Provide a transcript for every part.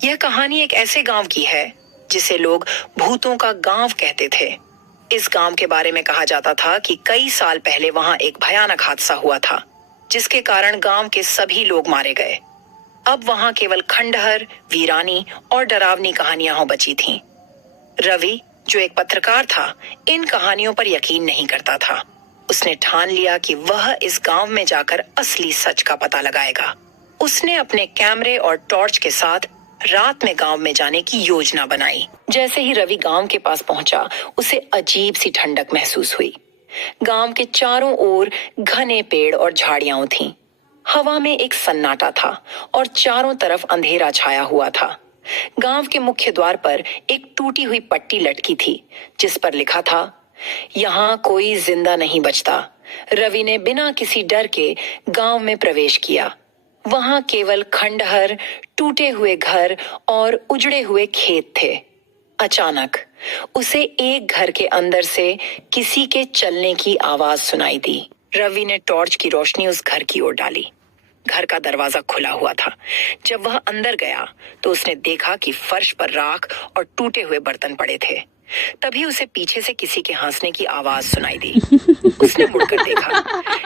यह कहानी एक ऐसे गांव की है जिसे लोग भूतों का गांव कहते थे। इस गांव के बारे में कहा जाता था कि कई साल पहले वहां एक भयानक हादसा हुआ था, जिसके कारण गांव के सभी लोग मारे गए। अब वहां केवल खंडहर, वीरानी और डरावनी कहानियां हो बची थीं। रवि, जो एक पत्रकार था, इन कहानियों पर यकीन नहीं करता था। उसने ठान लिया कि वह इस गांव में जाकर असली सच का पता लगाएगा। उसने अपने कैमरे और टॉर्च के साथ रात में गांव में जाने की योजना बनाई। जैसे ही रवि गांव के पास पहुंचा, उसे अजीब सी ठंडक महसूस हुई। गांव के चारों ओर घने पेड़ और झाड़ियां थीं। हवा में एक सन्नाटा था और चारों तरफ अंधेरा छाया हुआ था। गांव के मुख्य द्वार पर एक टूटी हुई पट्टी लटकी थी, जिस पर लिखा था, यहाँ कोई जिंदा नहीं बचता। रवि ने बिना किसी डर के गांव में प्रवेश किया। वहां केवल खंडहर, टूटे हुए घर और उजड़े हुए खेत थे। अचानक उसे एक घर के अंदर से किसी के चलने की आवाज सुनाई दी। रवि ने टॉर्च की रोशनी उस घर की ओर डाली। घर का दरवाजा खुला हुआ था। जब वह अंदर गया तो उसने देखा कि फर्श पर राख और टूटे हुए बर्तन पड़े थे। तभी उसे पीछे से किसी के हंसने की आवाज सुनाई दी। उसने मुड़कर देखा,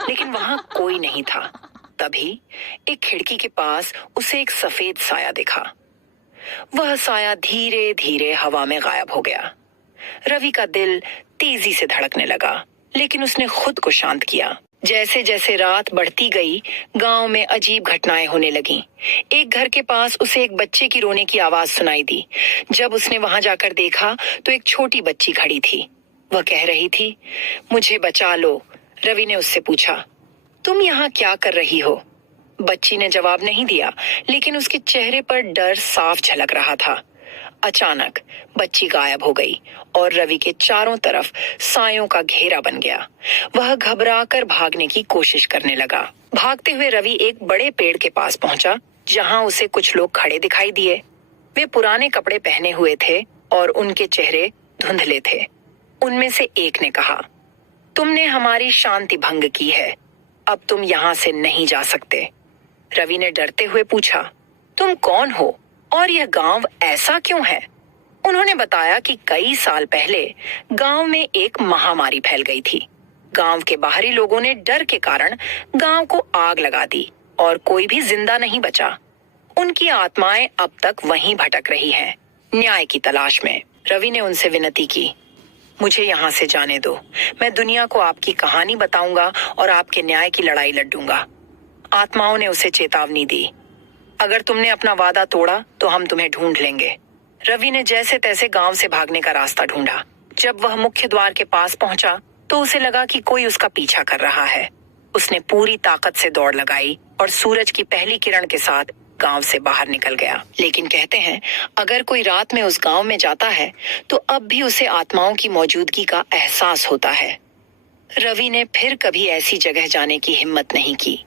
लेकिन वहां कोई नहीं था। तभी एक खिड़की के पास उसे एक सफेद साया दिखा। वह साया धीरे धीरे हवा में गायब हो गया। रवि का दिल तेजी से धड़कने लगा, लेकिन उसने खुद को शांत किया। जैसे जैसे रात बढ़ती गई, गांव में अजीब घटनाएं होने लगीं। एक घर के पास उसे एक बच्चे की रोने की आवाज सुनाई दी। जब उसने वहां जाकर देखा तो एक छोटी बच्ची खड़ी थी। वह कह रही थी, मुझे बचा लो। रवि ने उससे पूछा, तुम यहाँ क्या कर रही हो? बच्ची ने जवाब नहीं दिया, लेकिन उसके चेहरे पर डर साफ झलक रहा था। अचानक बच्ची गायब हो गई और रवि के चारों तरफ सायों का घेरा बन गया। वह घबराकर भागने की कोशिश करने लगा। भागते हुए रवि एक बड़े पेड़ के पास पहुंचा, जहां उसे कुछ लोग खड़े दिखाई दिए। वे पुराने कपड़े पहने हुए थे और उनके चेहरे धुंधले थे। उनमें से एक ने कहा, तुमने हमारी शांति भंग की है, अब तुम यहाँ से नहीं जा सकते। रवि ने डरते हुए पूछा, तुम कौन हो और यह गांव ऐसा क्यों है? उन्होंने बताया कि कई साल पहले गांव में एक महामारी फैल गई थी। गांव के बाहरी लोगों ने डर के कारण गांव को आग लगा दी और कोई भी जिंदा नहीं बचा। उनकी आत्माएं अब तक वहीं भटक रही हैं, न्याय की तलाश में। रवि ने उनसे विनती की, मुझे यहाँ से जाने दो। मैं दुनिया को आपकी कहानी बताऊंगा और आपके न्याय की लड़ाई लड़ूंगा। आत्माओं ने उसे चेतावनी दी, अगर तुमने अपना वादा तोड़ा तो हम तुम्हें ढूंढ लेंगे। रवि ने जैसे तैसे गांव से भागने का रास्ता ढूंढा। जब वह मुख्य द्वार के पास पहुंचा तो उसे लगा कि कोई उसका पीछा कर रहा है। उसने पूरी ताकत से दौड़ लगाई और सूरज की पहली किरण के साथ गांव से बाहर निकल गया। लेकिन कहते हैं, अगर कोई रात में उस गांव में जाता है तो अब भी उसे आत्माओं की मौजूदगी का एहसास होता है। रवि ने फिर कभी ऐसी जगह जाने की हिम्मत नहीं की।